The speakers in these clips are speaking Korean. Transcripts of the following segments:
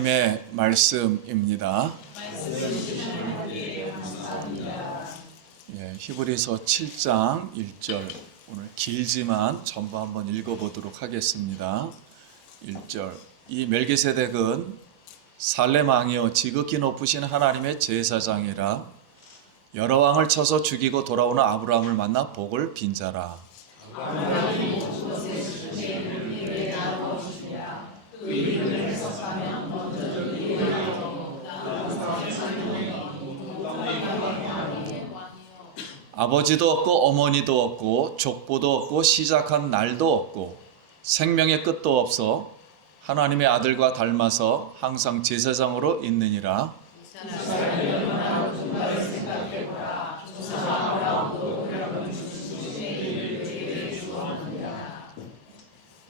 하나님의 말씀입니다. 히브리서 7장 1절, 오늘 길지만 전부 한번 읽어보도록 하겠습니다. 1절, 이 멜기세덱은 살렘 왕이요 지극히 높으신 하나님의 제사장이라. 여러 왕을 쳐서 죽이고 돌아오는 아브라함을 만나 복을 빈자라. 아버지도 없고 어머니도 없고 족보도 없고 시작한 날도 없고 생명의 끝도 없어 하나님의 아들과 닮아서 항상 제사장으로 있느니라.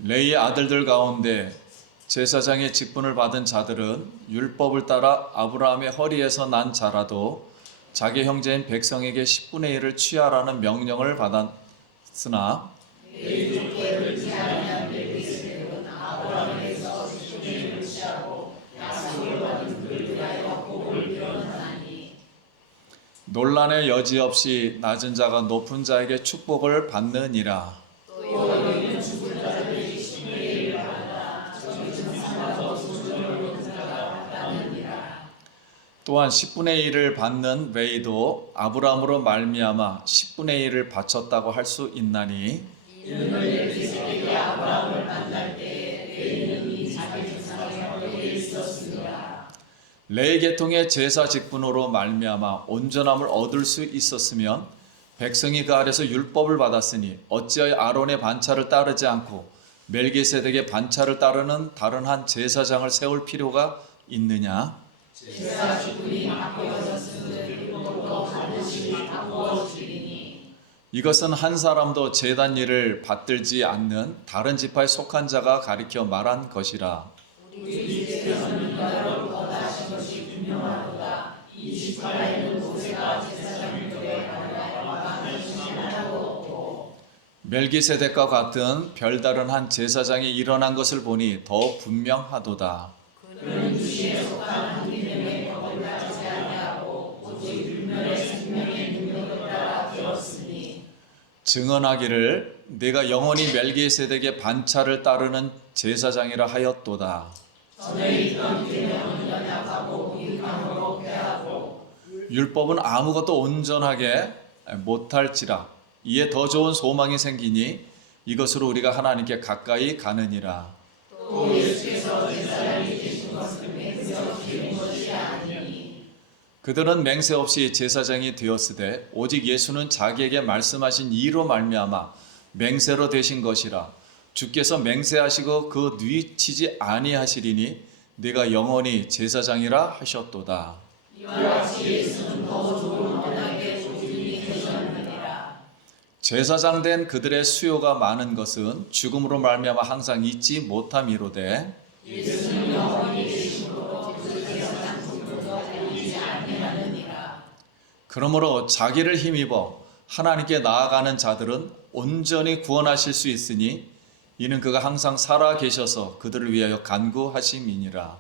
레이의 아들들 가운데 제사장의 직분을 받은 자들은 율법을 따라 아브라함의 허리에서 난 자라도 자기 형제인 백성에게 10분의 1을 취하라는 명령을 받았으나 논란의 여지 없이 낮은 자가 높은 자에게 축복을 받느니라. 또한 10분의 1을 받는 외에도 아브라함으로 말미암아 10분의 1을 바쳤다고 할 수 있나니, 이는 멜기세덱이 아브라함을 만날 때에 레이는 이 자기 조상의 허리에 있었습니다. 레위 계통의 제사 직분으로 말미암아 온전함을 얻을 수 있었으면 백성이 그 아래서 율법을 받았으니 어찌하여 아론의 반차를 따르지 않고 멜기세덱의 반차를 따르는 다른 한 제사장을 세울 필요가 있느냐? 제사 직분이 바꾸어졌으므로 율법도 반드시 바꾸어지리니, 이것은 한 사람도 제단 일을 받들지 않는 다른 지파에 속한 자가 가리켜 말한 것이라. 우리 집에서는 여러 거다신 것이 분명하도다. 이 지파에는 모세가 제사장을 되게 하여 왕을 신하고 없고, 멜기세덱과 같은 별다른 한 제사장이 일어난 것을 보니 더 분명하도다. 그는 주시에 속한 한 기념의 법을 따르지 아니하고 오직 율법의 생명의 능력을 따라 되었으니, 증언하기를 내가 영원히 멜기세덱의 반차를 따르는 제사장이라 하였도다. 전에 있던 계명은 연약하고 무익함으로 패하고 율법은 아무것도 온전하게 못할지라. 이에 더 좋은 소망이 생기니 이것으로 우리가 하나님께 가까이 가느니라. 또 예수께서 제사장이 되신 것은 맹세 없이 된 것이 아니니, 그들은 맹세 없이 제사장이 되었으되 오직 예수는 자기에게 말씀하신 이로 말미암아 맹세로 되신 것이라. 주께서 맹세하시고 그 뉘치지 아니하시리니 네가 영원히 제사장이라 하셨도다. 이와 같이 예수는 더 좋은 언약의 조직이 되셨느니라. 제사장 된 그들의 수요가 많은 것은 죽음으로 말미암아 항상 잊지 못함이로되, 예수는 영원히 계심으로 그 제사장 직분도 달리지 아니하느니라. 그러므로 자기를 힘입어 하나님께 나아가는 자들은 온전히 구원하실 수 있으니 이는 그가 항상 살아 계셔서 그들을 위하여 간구하심이니라.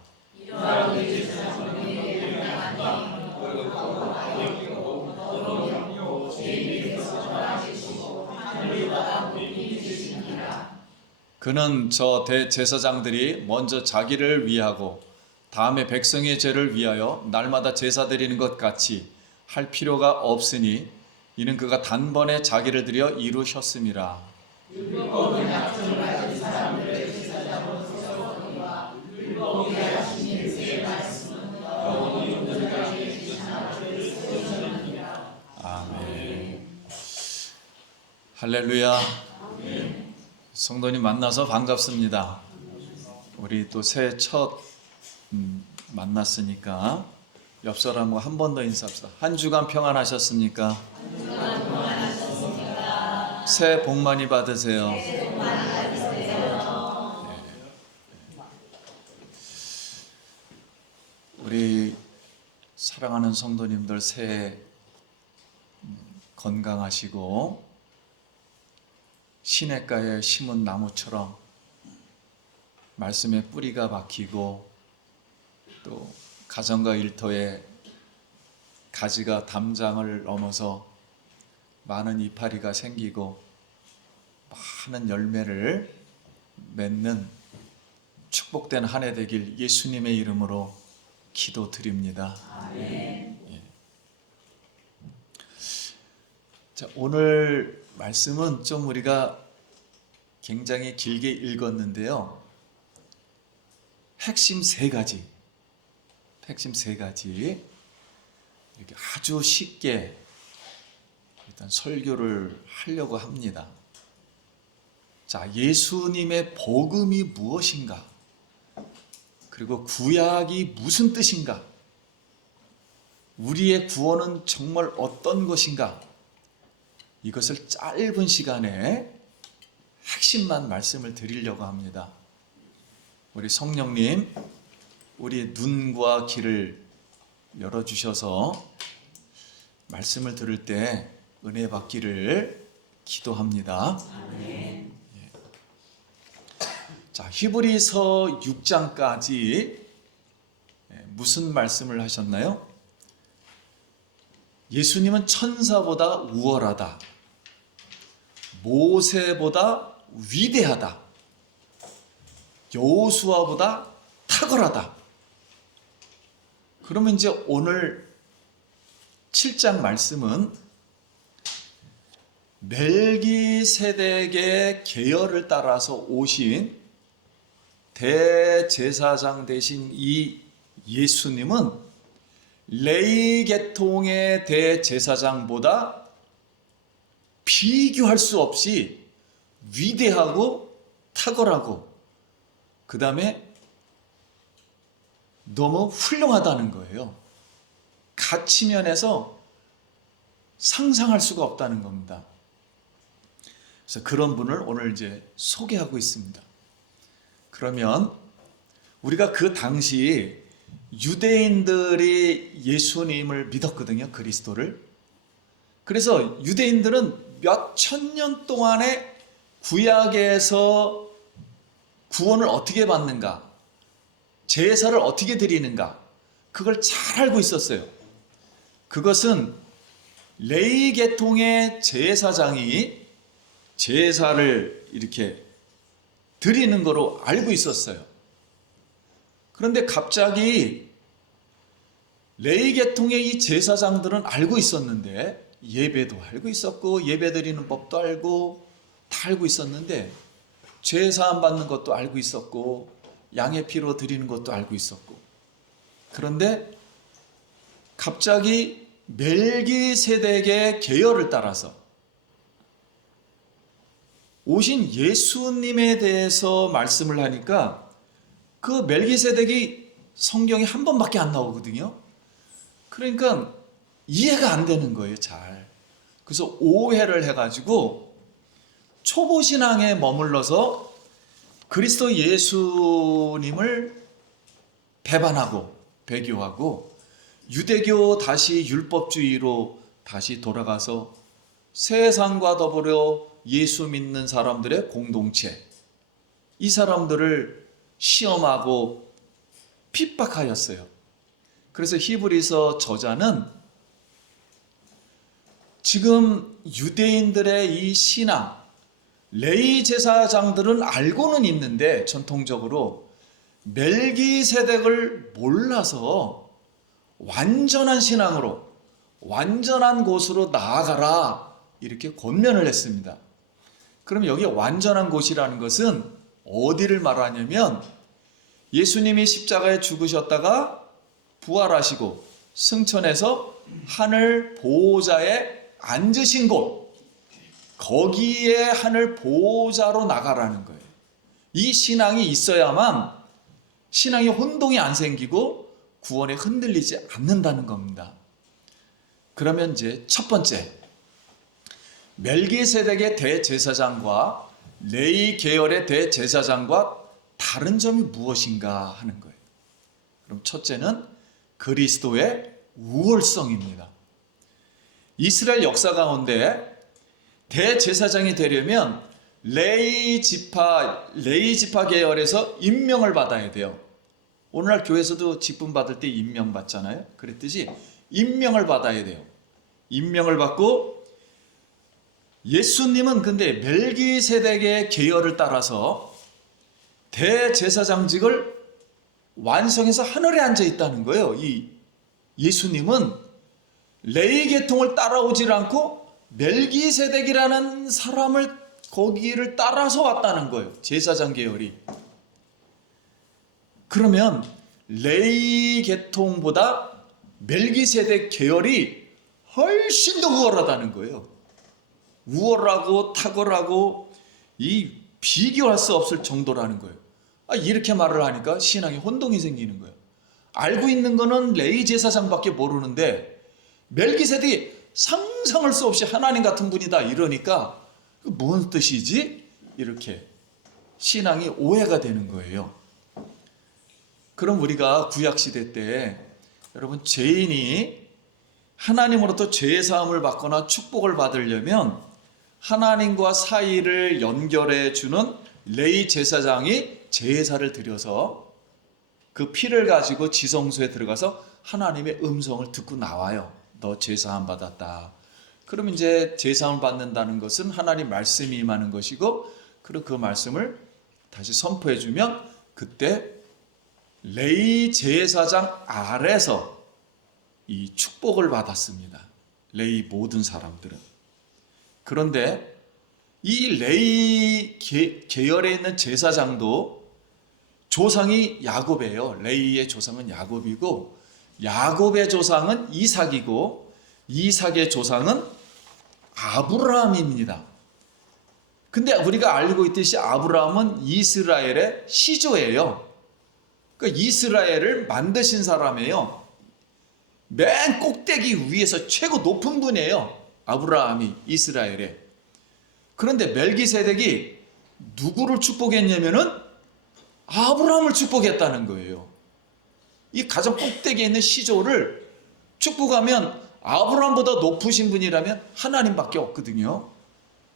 그는 저 대제사장들이 먼저 자기를 위하고 다음에 백성의 죄를 위하여 날마다 제사 드리는 것 같이 할 필요가 없으니 이는 그가 단번에 자기를 드려 이루셨음이라. 율법은 약점을 가진 사람들의 제사장으로 세웠거니와 율법이 하신 일의 말씀은 영원히 온전하게 계신 하나님을 세우셨느니라. 아멘. 할렐루야. 아멘. 성도님 만나서 반갑습니다. 우리 또 새해 첫 만났으니까 옆 사람과 한 번 더 인사합시다. 한 주간 평안하셨습니까? 한 주간 평안하셨습니다. 새해 복 많이 받으세요. 새해 복 많이 받으세요. 네. 우리 사랑하는 성도님들 새해 건강하시고 시냇가에 심은 나무처럼 말씀의 뿌리가 박히고 또 가정과 일터에 가지가 담장을 넘어서 많은 이파리가 생기고 많은 열매를 맺는 축복된 한 해 되길 예수님의 이름으로 기도드립니다. 아멘. 예. 자, 오늘 말씀은 좀 우리가 굉장히 길게 읽었는데요. 핵심 세 가지 이렇게 아주 쉽게 일단 설교를 하려고 합니다. 자, 예수님의 복음이 무엇인가? 그리고 구약이 무슨 뜻인가? 우리의 구원은 정말 어떤 것인가? 이것을 짧은 시간에 핵심만 말씀을 드리려고 합니다. 우리 성령님, 우리 눈과 귀를 열어주셔서 말씀을 들을 때 은혜 받기를 기도합니다. 아멘. 예. 자, 히브리서 6장까지 무슨 말씀을 하셨나요? 예수님은 천사보다 우월하다. 모세보다 위대하다. 여호수아보다 탁월하다. 그러면 이제 오늘 7장 말씀은 멜기세덱의 계열을 따라서 오신 대제사장 되신 이 예수님은 레위 계통의 대제사장보다 비교할 수 없이 위대하고 탁월하고 그 다음에 너무 훌륭하다는 거예요. 가치면에서 상상할 수가 없다는 겁니다. 그래서 그런 분을 오늘 이제 소개하고 있습니다. 그러면 우리가 그 당시 유대인들이 예수님을 믿었거든요. 그리스도를. 그래서 유대인들은 몇 천 년 동안의 구약에서 구원을 어떻게 받는가, 제사를 어떻게 드리는가, 그걸 잘 알고 있었어요. 그것은 레위 계통의 제사장이 제사를 이렇게 드리는 거로 알고 있었어요. 그런데 갑자기 레위 계통의 이 제사장들은 알고 있었는데, 예배도 알고 있었고 예배 드리는 법도 알고 다 알고 있었는데, 제사함 받는 것도 알고 있었고 양의 피로 드리는 것도 알고 있었고, 그런데 갑자기 멜기세덱의 계열을 따라서 오신 예수님에 대해서 말씀을 하니까 그 멜기세덱이 성경에 한 번밖에 안 나오거든요. 그러니까 이해가 안 되는 거예요, 잘. 그래서 오해를 해가지고 초보신앙에 머물러서 그리스도 예수님을 배반하고 배교하고 유대교 다시 율법주의로 다시 돌아가서 세상과 더불어 예수 믿는 사람들의 공동체, 이 사람들을 시험하고 핍박하였어요. 그래서 히브리서 저자는 지금 유대인들의 이 신앙, 레위 제사장들은 알고는 있는데 전통적으로 멜기세덱을 몰라서 완전한 신앙으로 완전한 곳으로 나아가라 이렇게 권면을 했습니다. 그럼 여기 완전한 곳이라는 것은 어디를 말하냐면 예수님이 십자가에 죽으셨다가 부활하시고 승천해서 하늘 보호자에 앉으신 곳, 거기에 하늘 보호자로 나가라는 거예요. 이 신앙이 있어야만 신앙이 혼동이 안 생기고 구원에 흔들리지 않는다는 겁니다. 그러면 이제 첫 번째, 멜기세덱의 대제사장과 레위 계열의 대제사장과 다른 점이 무엇인가 하는 거예요. 그럼 첫째는 그리스도의 우월성입니다. 이스라엘 역사 가운데 대제사장이 되려면 레위 지파 계열에서 임명을 받아야 돼요. 오늘날 교회에서도 직분 받을 때 임명 받잖아요. 그랬듯이 임명을 받아야 돼요. 임명을 받고, 예수님은 근데 멜기세덱의 계열을 따라서 대제사장직을 완성해서 하늘에 앉아 있다는 거예요. 이 예수님은 레위 계통을 따라오질 않고 멜기세덱이라는 사람을 거기를 따라서 왔다는 거예요. 제사장 계열이. 그러면 레위 계통보다 멜기세덱 계열이 훨씬 더 우월하다는 거예요. 우월하고 탁월하고 이 비교할 수 없을 정도라는 거예요. 이렇게 말을 하니까 신앙에 혼동이 생기는 거예요. 알고 있는 거는 레위 제사장밖에 모르는데 멜기세덱이 상상할 수 없이 하나님 같은 분이다 이러니까 뭔 뜻이지? 이렇게 신앙이 오해가 되는 거예요. 그럼 우리가 구약시대 때 여러분 죄인이 하나님으로부터 죄사함을 받거나 축복을 받으려면 하나님과 사이를 연결해 주는 레위 제사장이 제사를 드려서 그 피를 가지고 지성소에 들어가서 하나님의 음성을 듣고 나와요. 너 제사함 받았다. 그럼 이제 제사함을 받는다는 것은 하나님 말씀이 임하는 것이고, 그리고 그 말씀을 다시 선포해 주면 그때 레위 제사장 아래서 이 축복을 받았습니다. 레위 모든 사람들은. 그런데 이 레위 계열에 있는 제사장도 조상이 야곱이에요. 레위의 조상은 야곱이고, 야곱의 조상은 이삭이고, 이삭의 조상은 아브라함입니다. 근데 우리가 알고 있듯이 아브라함은 이스라엘의 시조예요. 그러니까 이스라엘을 만드신 사람이에요. 맨 꼭대기 위에서 최고 높은 분이에요. 아브라함이 이스라엘에. 그런데 멜기세덱이 누구를 축복했냐면은 아브라함을 축복했다는 거예요. 이 가장 꼭대기에 있는 시조를 축복하면 아브라함보다 높으신 분이라면 하나님밖에 없거든요.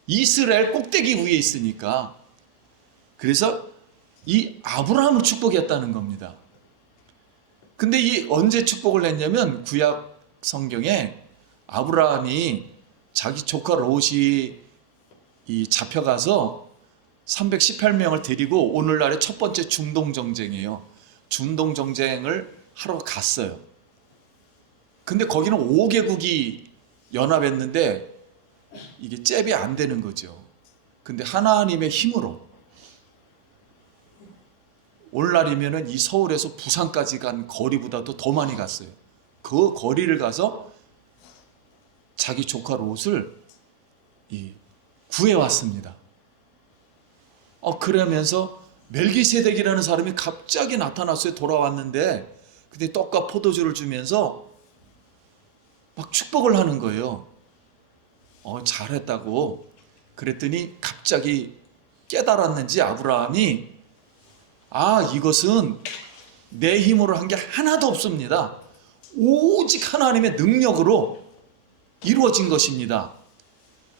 이스라엘 꼭대기 위에 있으니까. 그래서 이 아브라함을 축복했다는 겁니다. 근데 이 언제 축복을 했냐면 구약 성경에 아브라함이 자기 조카 롯이 이 잡혀가서 318명을 데리고 오늘날의 첫 번째 중동 정쟁이에요. 중동 정쟁을 하러 갔어요. 근데 거기는 5개국이 연합했는데 이게 잽이 안 되는 거죠. 근데 하나님의 힘으로 오늘날이면은 이 서울에서 부산까지 간 거리보다도 더 많이 갔어요. 그 거리를 가서 자기 조카 롯을 구해왔습니다. 그러면서 멜기세덱이라는 사람이 갑자기 나타났어요. 돌아왔는데 근데 떡과 포도주를 주면서 막 축복을 하는 거예요. 잘했다고. 그랬더니 갑자기 깨달았는지 아브라함이 이것은 내 힘으로 한 게 하나도 없습니다. 오직 하나님의 능력으로 이루어진 것입니다.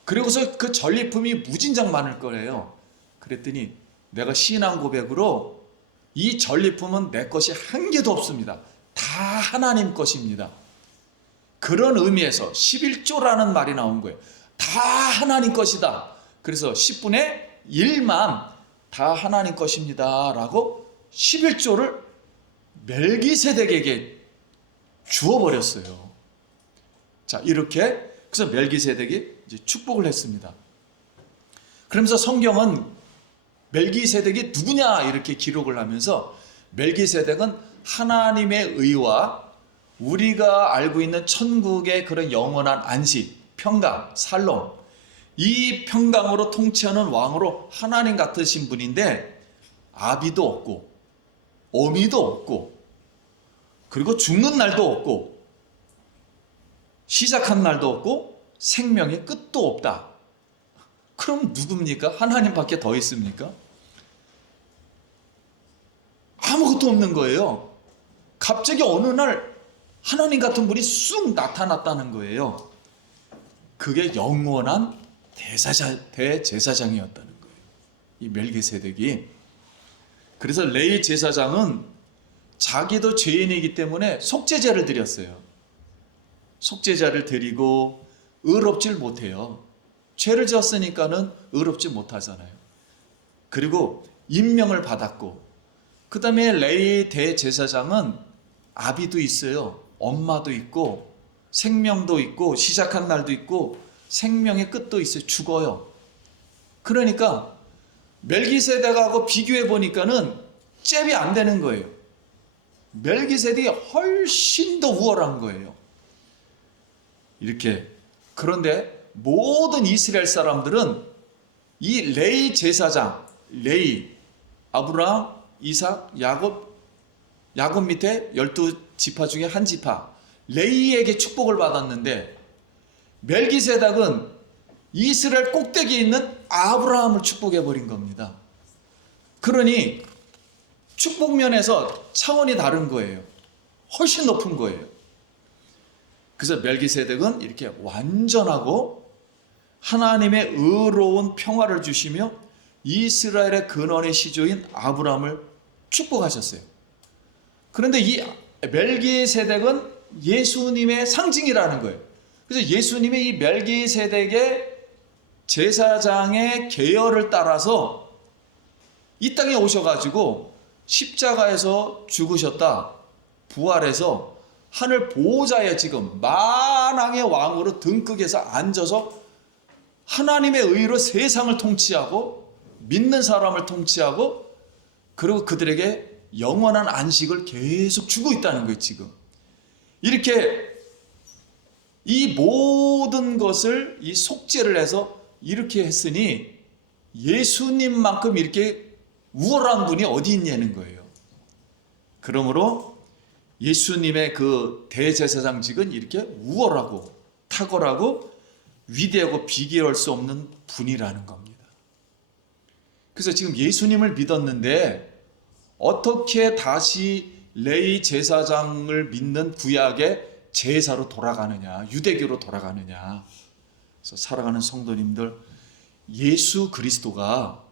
그리고서 그 전리품이 무진장 많을 거예요. 그랬더니 내가 신앙 고백으로 이 전리품은 내 것이 한 개도 없습니다. 다 하나님 것입니다. 그런 의미에서 11조라는 말이 나온 거예요. 다 하나님 것이다. 그래서 10분의 1만 다 하나님 것입니다 라고 11조를 멜기세덱에게 주어버렸어요. 자, 이렇게 그래서 멜기세덱이 이제 축복을 했습니다. 그러면서 성경은 멜기세덱이 누구냐 이렇게 기록을 하면서 멜기세덱은 하나님의 의와 우리가 알고 있는 천국의 그런 영원한 안식, 평강, 살롬, 이 평강으로 통치하는 왕으로 하나님 같으신 분인데 아비도 없고 어미도 없고 그리고 죽는 날도 없고 시작한 날도 없고 생명의 끝도 없다. 그럼 누굽니까? 하나님밖에 더 있습니까? 아무것도 없는 거예요. 갑자기 어느 날 하나님 같은 분이 쑥 나타났다는 거예요. 그게 영원한 대제사장이었다는 거예요. 이 멜기세덱이. 그래서 레위 제사장은 자기도 죄인이기 때문에 속죄제를 드렸어요. 속죄제를 드리고 의롭질 못해요. 죄를 지었으니까는 의롭지 못하잖아요. 그리고 임명을 받았고, 그 다음에 레위 대제사장은 아비도 있어요. 엄마도 있고 생명도 있고 시작한 날도 있고 생명의 끝도 있어요. 죽어요. 그러니까 멜기세덱하고 비교해 보니까는 잽이 안 되는 거예요. 멜기세덱이 훨씬 더 우월한 거예요. 이렇게. 그런데 모든 이스라엘 사람들은 이 레위 제사장, 레위, 아브라함, 이삭, 야곱 밑에 12지파 중에 한 지파 레위에게 축복을 받았는데, 멜기세덱은 이스라엘 꼭대기에 있는 아브라함을 축복해 버린 겁니다. 그러니 축복면에서 차원이 다른 거예요. 훨씬 높은 거예요. 그래서 멜기세덱은 이렇게 완전하고 하나님의 의로운 평화를 주시며 이스라엘의 근원의 시조인 아브라함을 축복하셨어요. 그런데 이 멜기세덱은 예수님의 상징이라는 거예요. 그래서 예수님이 이 멜기세덱의 제사장의 계열을 따라서 이 땅에 오셔가지고 십자가에서 죽으셨다, 부활해서 하늘 보호자에 지금 만왕의 왕으로 등극해서 앉아서 하나님의 의로 세상을 통치하고 믿는 사람을 통치하고, 그리고 그들에게 영원한 안식을 계속 주고 있다는 거예요. 지금 이렇게 이 모든 것을 이 속죄를 해서 이렇게 했으니 예수님만큼 이렇게 우월한 분이 어디 있냐는 거예요. 그러므로 예수님의 그 대제사장직은 이렇게 우월하고 탁월하고 위대하고 비교할 수 없는 분이라는 겁니다. 그래서 지금 예수님을 믿었는데 어떻게 다시 레위 제사장을 믿는 구약의 제사로 돌아가느냐, 유대교로 돌아가느냐. 그래서 사랑하는 성도님들, 예수 그리스도가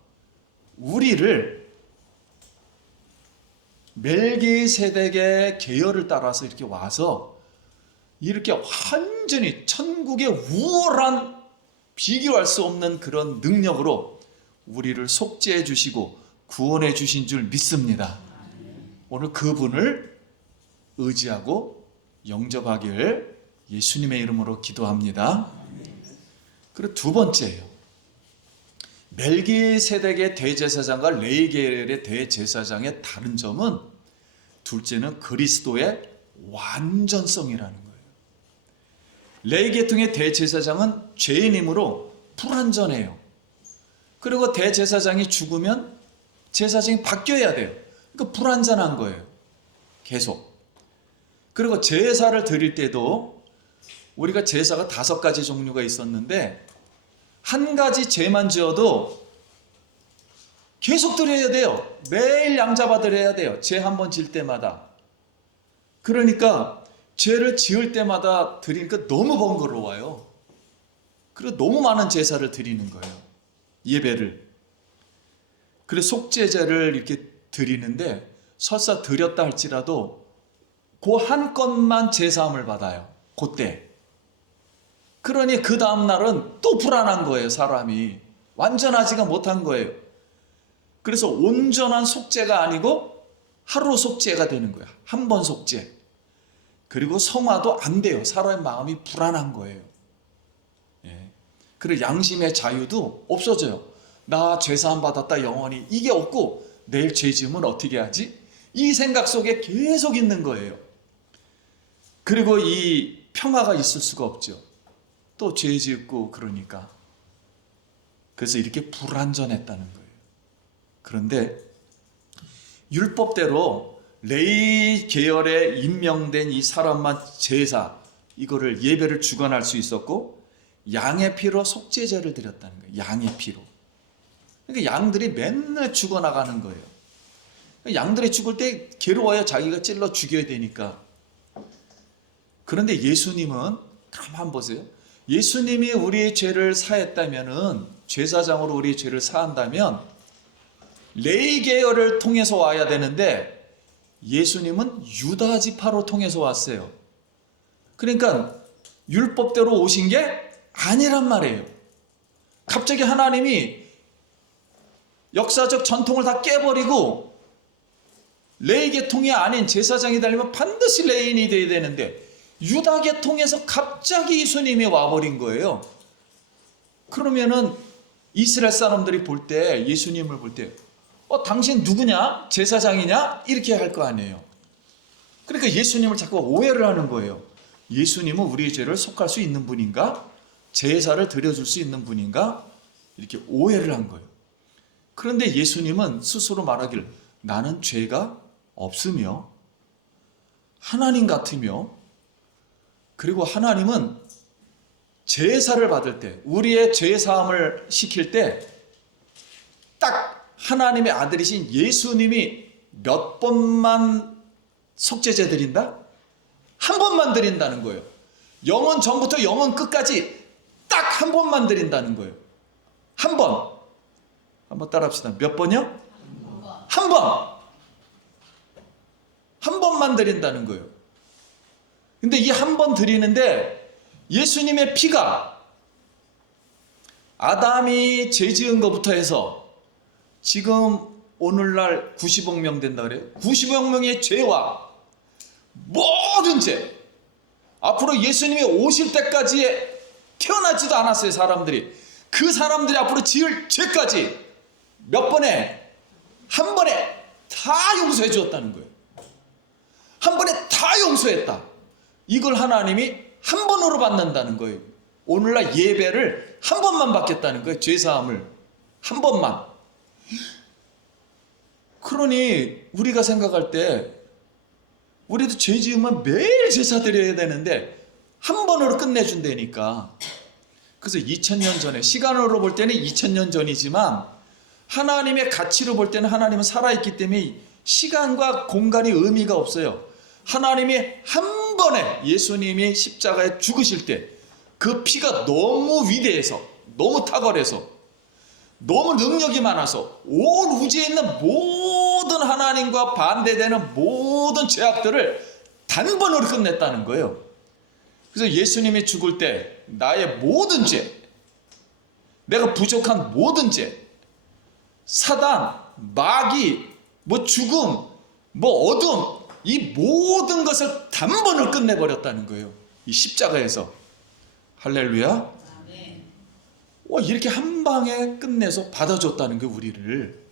우리를 멜기세덱의 계열을 따라서 이렇게 와서 이렇게 완전히 천국의 우월한 비교할 수 없는 그런 능력으로 우리를 속죄해 주시고 구원해 주신 줄 믿습니다. 오늘 그분을 의지하고 영접하길 예수님의 이름으로 기도합니다. 그리고 두 번째예요. 멜기세덱의 대제사장과 레위 계열의 대제사장의 다른 점은, 둘째는 그리스도의 완전성이라는 거예요. 레위 계통의 대제사장은 죄인이므로 불완전해요. 그리고 대제사장이 죽으면 제사장이 바뀌어야 돼요. 그러니까 불완전한 거예요. 계속. 그리고 제사를 드릴 때도 우리가 제사가 5가지 종류가 있었는데 한 가지 죄만 지어도 계속 드려야 돼요. 매일 양잡아 드려야 돼요. 죄 한 번 질 때마다. 그러니까 죄를 지을 때마다 드리니까 너무 번거로워요. 그리고 너무 많은 제사를 드리는 거예요. 예배를. 그래서 속죄제를 이렇게 드리는데 설사 드렸다 할지라도 그 한 건만 제사함을 받아요. 그때. 그러니 그 다음날은 또 불안한 거예요. 사람이. 완전하지가 못한 거예요. 그래서 온전한 속죄가 아니고 하루 속죄가 되는 거예요. 한 번 속죄. 그리고 성화도 안 돼요. 사람의 마음이 불안한 거예요. 예. 그리고 양심의 자유도 없어져요. 나 죄사함 받았다 영원히. 이게 없고 내일 죄 지으면 어떻게 하지? 이 생각 속에 계속 있는 거예요. 그리고 이 평화가 있을 수가 없죠. 또 죄 짓고 그러니까. 그래서 이렇게 불완전했다는 거예요. 그런데 율법대로 레위 계열에 임명된 이 사람만 제사, 이거를 예배를 주관할 수 있었고 양의 피로 속죄제를 드렸다는 거예요. 양의 피로. 그러니까 양들이 맨날 죽어나가는 거예요. 양들이 죽을 때 괴로워요. 자기가 찔러 죽여야 되니까. 그런데 예수님은 가만 보세요. 예수님이 우리의 죄를 사했다면은, 제사장으로 우리의 죄를 사한다면 레위 계열을 통해서 와야 되는데 예수님은 유다 지파로 통해서 왔어요. 그러니까 율법대로 오신 게 아니란 말이에요. 갑자기 하나님이 역사적 전통을 다 깨버리고 레위 계통이 아닌 제사장이 되려면 반드시 레위인이 돼야 되는데 유다 계통에서 갑자기 예수님이 와버린 거예요. 그러면은 이스라엘 사람들이 볼 때, 예수님을 볼 때, 당신 누구냐? 제사장이냐? 이렇게 할 거 아니에요. 그러니까 예수님을 자꾸 오해를 하는 거예요. 예수님은 우리의 죄를 속할 수 있는 분인가? 제사를 드려줄 수 있는 분인가? 이렇게 오해를 한 거예요. 그런데 예수님은 스스로 말하기를 나는 죄가 없으며 하나님 같으며, 그리고 하나님은 제사를 받을 때, 우리의 죄 사함을 시킬 때 딱 하나님의 아들이신 예수님이 몇 번만 속죄제 드린다? 한 번만 드린다는 거예요. 영원 전부터 영원 끝까지 딱 한 번만 드린다는 거예요. 한 번. 한번 따라합시다. 몇 번이요? 한 번. 한 번만 드린다는 거예요. 근데 이 한 번 드리는데 예수님의 피가 아담이 죄 지은 것부터 해서 지금 오늘날 90억 명 된다 그래요. 90억 명의 죄와 모든 죄, 앞으로 예수님이 오실 때까지 태어나지도 않았어요. 사람들이 그 사람들이 앞으로 지을 죄까지 몇 번에, 한 번에 다 용서해 주었다는 거예요. 한 번에 다 용서했다. 이걸 하나님이 한 번으로 받는다는 거예요. 오늘날 예배를 한 번만 받겠다는 거예요. 죄사함을 한 번만. 그러니 우리가 생각할 때 우리도 죄 지으면 매일 제사 드려야 되는데 한 번으로 끝내준다니까. 그래서 2000년 전에, 시간으로 볼 때는 2000년 전이지만 하나님의 가치로 볼 때는 하나님은 살아있기 때문에 시간과 공간이 의미가 없어요. 하나님이 한 번에 예수님이 십자가에 죽으실 때 그 피가 너무 위대해서, 너무 탁월해서, 너무 능력이 많아서 온 우주에 있는 모든 하나님과 반대되는 모든 죄악들을 단번으로 끝냈다는 거예요. 그래서 예수님이 죽을 때 나의 모든 죄, 내가 부족한 모든 죄, 사단, 마귀, 죽음, 어둠, 이 모든 것을 단번으로 끝내버렸다는 거예요. 이 십자가에서. 할렐루야. 이렇게 한 방에 끝내서 받아줬다는 게 우리를.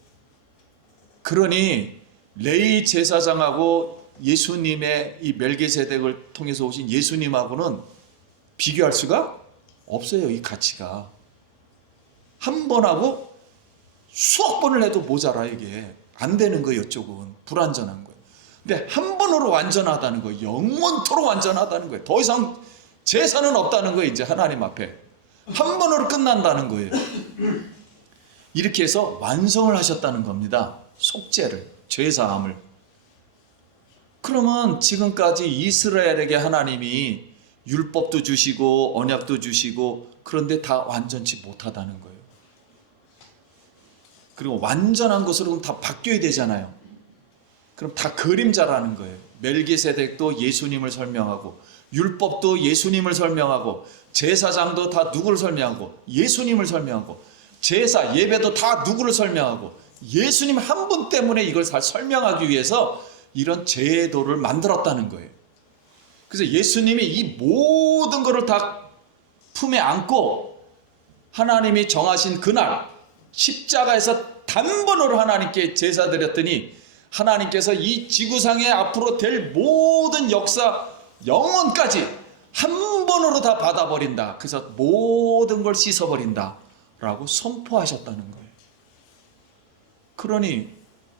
그러니 레위 제사장하고 예수님의 이 멜기세덱을 통해서 오신 예수님하고는 비교할 수가 없어요. 이 가치가 한 번하고 수억 번을 해도 모자라. 이게 안 되는 거예요. 이쪽은 불완전한 거예요. 근데 한 번으로 완전하다는 거예요. 영원토록 완전하다는 거예요. 더 이상 제사는 없다는 거예요. 이제 하나님 앞에 한 번으로 끝난다는 거예요. 이렇게 해서 완성을 하셨다는 겁니다. 속죄를, 죄사함을. 그러면 지금까지 이스라엘에게 하나님이 율법도 주시고 언약도 주시고 그런데 다 완전치 못하다는 거예요. 그리고 완전한 것으로 다 바뀌어야 되잖아요. 그럼 다 그림자라는 거예요. 멜기세덱도 예수님을 설명하고 율법도 예수님을 설명하고 제사장도 다 누구를 설명하고 예수님을 설명하고 제사, 예배도 다 누구를 설명하고 예수님 한 분 때문에 이걸 잘 설명하기 위해서 이런 제도를 만들었다는 거예요. 그래서 예수님이 이 모든 것을 다 품에 안고 하나님이 정하신 그날 십자가에서 단번으로 하나님께 제사 드렸더니 하나님께서 이 지구상에 앞으로 될 모든 역사 영원까지 한 번으로 다 받아버린다. 그래서 모든 걸 씻어버린다 라고 선포하셨다는 거예요. 그러니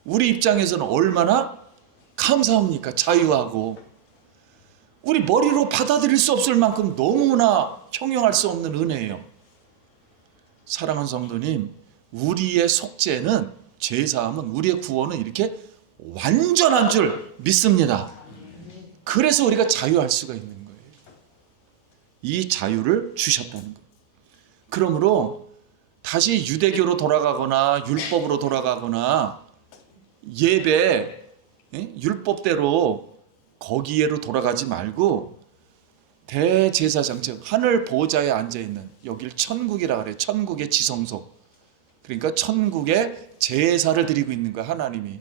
우리 입장에서는 얼마나 감사합니까? 자유하고 우리 머리로 받아들일 수 없을 만큼 너무나 형용할 수 없는 은혜예요. 사랑하는 성도님, 우리의 속죄는, 죄사함은, 우리의 구원은 이렇게 완전한 줄 믿습니다. 그래서 우리가 자유할 수가 있는 거예요. 이 자유를 주셨다는 거예요. 그러므로 다시 유대교로 돌아가거나 율법으로 돌아가거나 예배 율법대로 거기에로 돌아가지 말고 대제사장, 즉 하늘 보좌에 앉아있는, 여길 천국이라 그래요. 천국의 지성소. 그러니까 천국의 제사를 드리고 있는 거야, 하나님이.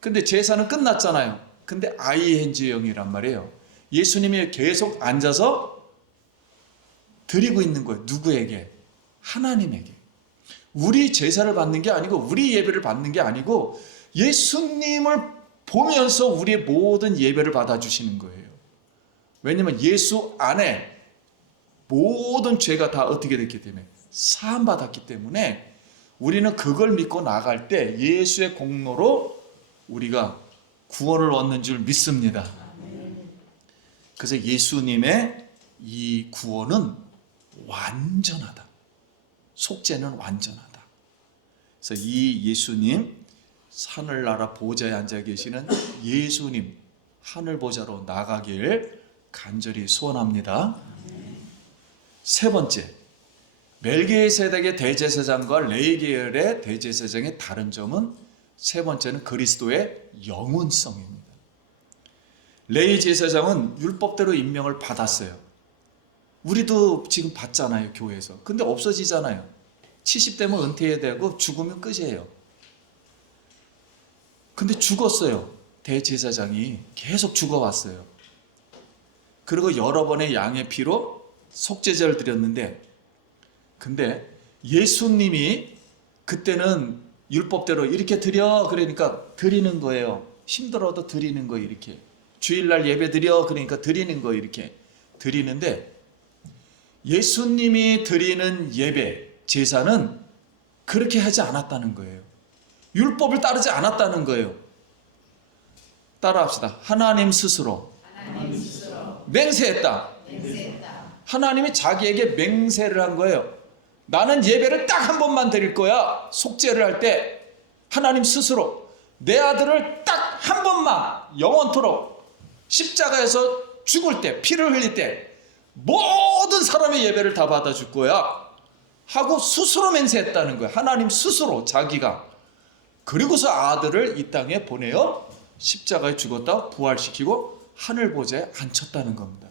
근데 제사는 끝났잖아요. 근데 ING형이란 말이에요. 예수님이 계속 앉아서 드리고 있는 거예요. 누구에게? 하나님에게. 우리 제사를 받는 게 아니고, 우리 예배를 받는 게 아니고, 예수님을 보면서 우리의 모든 예배를 받아주시는 거예요. 왜냐하면 예수 안에 모든 죄가 다 어떻게 됐기 때문에 사함받았기 때문에 우리는 그걸 믿고 나갈 때 예수의 공로로 우리가 구원을 얻는 줄 믿습니다. 그래서 예수님의 이 구원은 완전하다. 속죄는 완전하다. 그래서 이 예수님, 하늘나라 보좌에 앉아 계시는 예수님, 하늘 보좌로 나가길 간절히 소원합니다. 세 번째, 멜기세덱의 대제사장과 레위 계열의 대제사장의 다른 점은, 세 번째는 그리스도의 영원성입니다. 레위 제사장은 율법대로 임명을 받았어요. 우리도 지금 받잖아요, 교회에서. 근데 없어지잖아요. 70대면 은퇴해야 되고 죽으면 끝이에요. 근데 죽었어요. 대제사장이 계속 죽어왔어요. 그리고 여러 번의 양의 피로 속죄제를 드렸는데, 근데 예수님이 그때는 율법대로 이렇게 드려, 그러니까 드리는 거예요. 힘들어도 드리는 거예요. 이렇게 주일날 예배 드려, 그러니까 드리는 거예요. 이렇게 드리는데, 예수님이 드리는 예배, 제사는 그렇게 하지 않았다는 거예요. 율법을 따르지 않았다는 거예요. 따라합시다. 하나님 스스로 맹세했다. 하나님이 자기에게 맹세를 한 거예요. 나는 예배를 딱 한 번만 드릴 거야. 속죄를 할 때 하나님 스스로 내 아들을 딱 한 번만 영원토록 십자가에서 죽을 때, 피를 흘릴 때 모든 사람의 예배를 다 받아줄 거야 하고 스스로 맹세했다는 거야. 하나님 스스로 자기가. 그리고서 아들을 이 땅에 보내어 십자가에 죽었다 부활시키고 하늘 보좌에 앉혔다는 겁니다.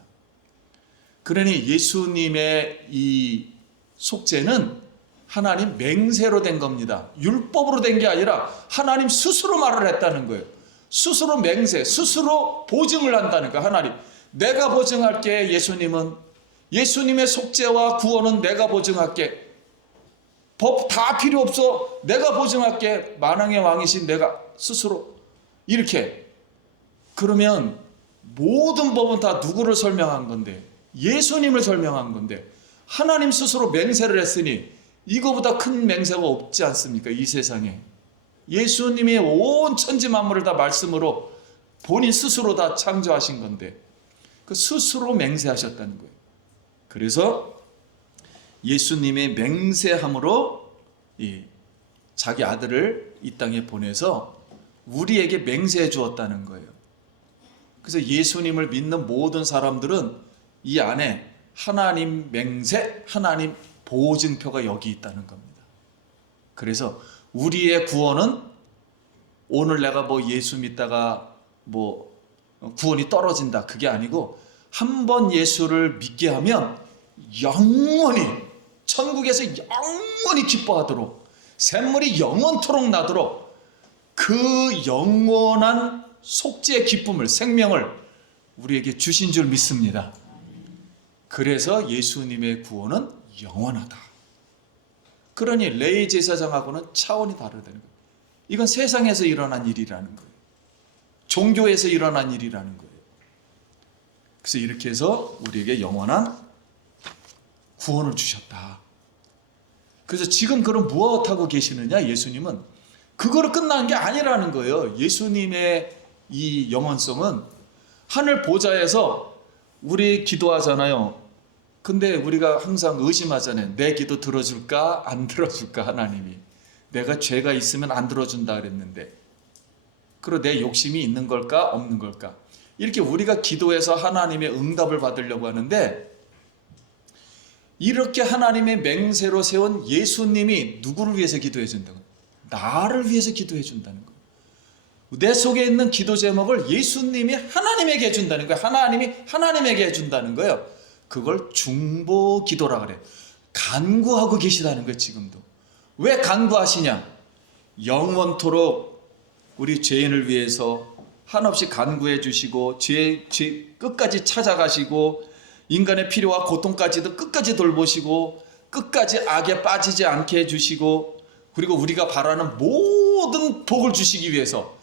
그러니 예수님의 이 속죄는 하나님 맹세로 된 겁니다. 율법으로 된 게 아니라 하나님 스스로 말을 했다는 거예요. 스스로 맹세, 스스로 보증을 한다는 거예요. 하나님, 내가 보증할게. 예수님의 속죄와 구원은 내가 보증할게. 법 다 필요 없어. 내가 보증할게. 만왕의 왕이신 내가 스스로. 이렇게. 그러면 모든 법은 다 누구를 설명한 건데? 예수님을 설명한 건데, 하나님 스스로 맹세를 했으니 이거보다 큰 맹세가 없지 않습니까? 이 세상에. 예수님이 온 천지 만물을 다 말씀으로 본인 스스로 다 창조하신 건데, 그 스스로 맹세하셨다는 거예요. 그래서 예수님의 맹세함으로 자기 아들을 이 땅에 보내서 우리에게 맹세해 주었다는 거예요. 그래서 예수님을 믿는 모든 사람들은 이 안에 하나님 맹세, 하나님 보증표가 여기 있다는 겁니다. 그래서 우리의 구원은 오늘 내가 뭐 예수 믿다가 뭐 구원이 떨어진다, 그게 아니고 한 번 예수를 믿게 하면 영원히, 천국에서 영원히 기뻐하도록, 샘물이 영원토록 나도록 그 영원한 속죄의 기쁨을, 생명을 우리에게 주신 줄 믿습니다. 그래서 예수님의 구원은 영원하다. 그러니 레위 제사장하고는 차원이 다르다는 거예요. 이건 세상에서 일어난 일이라는 거예요. 종교에서 일어난 일이라는 거예요. 그래서 이렇게 해서 우리에게 영원한 구원을 주셨다. 그래서 지금 그럼 무엇하고 계시느냐? 예수님은 그거로 끝난 게 아니라는 거예요. 예수님의 이 영원성은 하늘 보좌에서 우리 기도하잖아요. 근데 우리가 항상 의심하잖아요. 내 기도 들어줄까? 안 들어줄까? 하나님이. 내가 죄가 있으면 안 들어준다 그랬는데. 그리고 내 욕심이 있는 걸까? 없는 걸까? 이렇게 우리가 기도해서 하나님의 응답을 받으려고 하는데, 이렇게 하나님의 맹세로 세운 예수님이 누구를 위해서 기도해 준다고? 나를 위해서 기도해 준다는 거예요. 내 속에 있는 기도 제목을 예수님이 하나님에게 해준다는 거예요. 하나님이 하나님에게 해준다는 거예요. 그걸 중보 기도라 그래요. 간구하고 계시다는 거예요. 지금도. 왜 간구하시냐? 영원토록 우리 죄인을 위해서 한없이 간구해 주시고 죄 끝까지 찾아가시고 인간의 필요와 고통까지도 끝까지 돌보시고 끝까지 악에 빠지지 않게 해주시고 그리고 우리가 바라는 모든 복을 주시기 위해서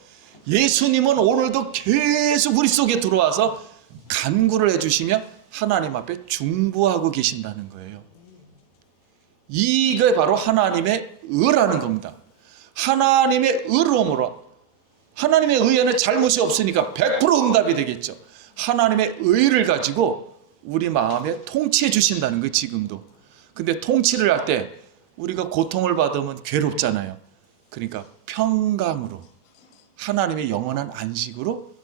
예수님은 오늘도 계속 우리 속에 들어와서 간구를 해주시며 하나님 앞에 중보하고 계신다는 거예요. 이게 바로 하나님의 의라는 겁니다. 하나님의 의로움으로 하나님의 의에는 잘못이 없으니까 100% 응답이 되겠죠. 하나님의 의를 가지고 우리 마음에 통치해 주신다는 거예요. 지금도. 근데 통치를 할 때 우리가 고통을 받으면 괴롭잖아요. 그러니까 평강으로 하나님의 영원한 안식으로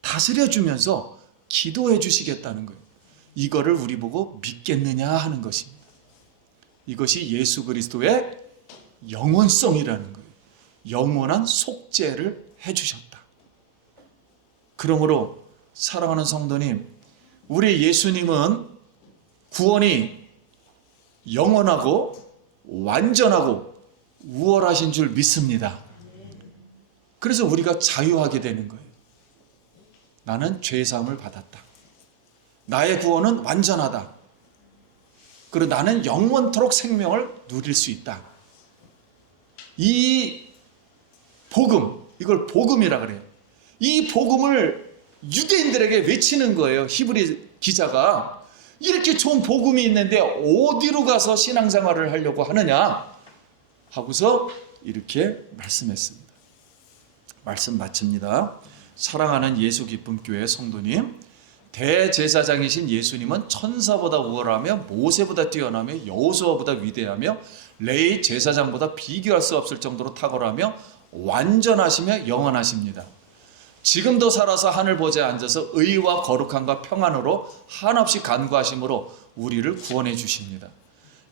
다스려 주면서 기도해 주시겠다는 거예요. 이거를 우리 보고 믿겠느냐 하는 것입니다. 이것이 예수 그리스도의 영원성이라는 거예요. 영원한 속죄를 해주셨다. 그러므로 사랑하는 성도님, 우리 예수님은 구원이 영원하고 완전하고 우월하신 줄 믿습니다. 그래서 우리가 자유하게 되는 거예요. 나는 죄사함을 받았다. 나의 구원은 완전하다. 그리고 나는 영원토록 생명을 누릴 수 있다. 이 복음, 이걸 복음이라 그래요. 이 복음을 유대인들에게 외치는 거예요. 히브리 기자가. 이렇게 좋은 복음이 있는데 어디로 가서 신앙생활을 하려고 하느냐 하고서 이렇게 말씀했습니다. 말씀 마칩니다. 사랑하는 예수 기쁨 교회 성도님, 대제사장이신 예수님은 천사보다 우월하며 모세보다 뛰어나며 여호수아보다 위대하며 레위 제사장보다 비교할 수 없을 정도로 탁월하며 완전하시며 영원하십니다. 지금도 살아서 하늘 보좌에 앉아서 의와 거룩함과 평안으로 한없이 간구하심으로 우리를 구원해 주십니다.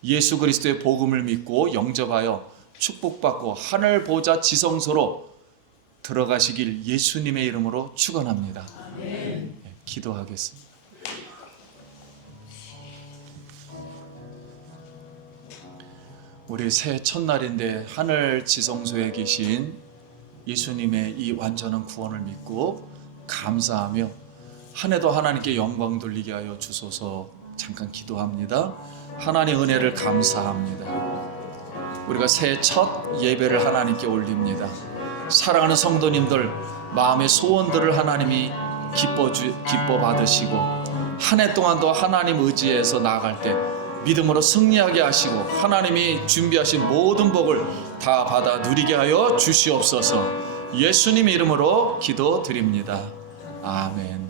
예수 그리스도의 복음을 믿고 영접하여 축복받고 하늘 보좌 지성소로 들어가시길 예수님의 이름으로 축원합니다. 아멘. 기도하겠습니다. 우리 새해 첫날인데 하늘 지성소에 계신 예수님의 이 완전한 구원을 믿고 감사하며 한 해도 하나님께 영광 돌리게 하여 주소서. 잠깐 기도합니다. 하나님의 은혜를 감사합니다. 우리가 새해 첫 예배를 하나님께 올립니다. 사랑하는 성도님들 마음의 소원들을 하나님이 기뻐 받으시고 한 해 동안도 하나님 의지해서 나아갈 때 믿음으로 승리하게 하시고 하나님이 준비하신 모든 복을 다 받아 누리게 하여 주시옵소서. 예수님 이름으로 기도드립니다. 아멘.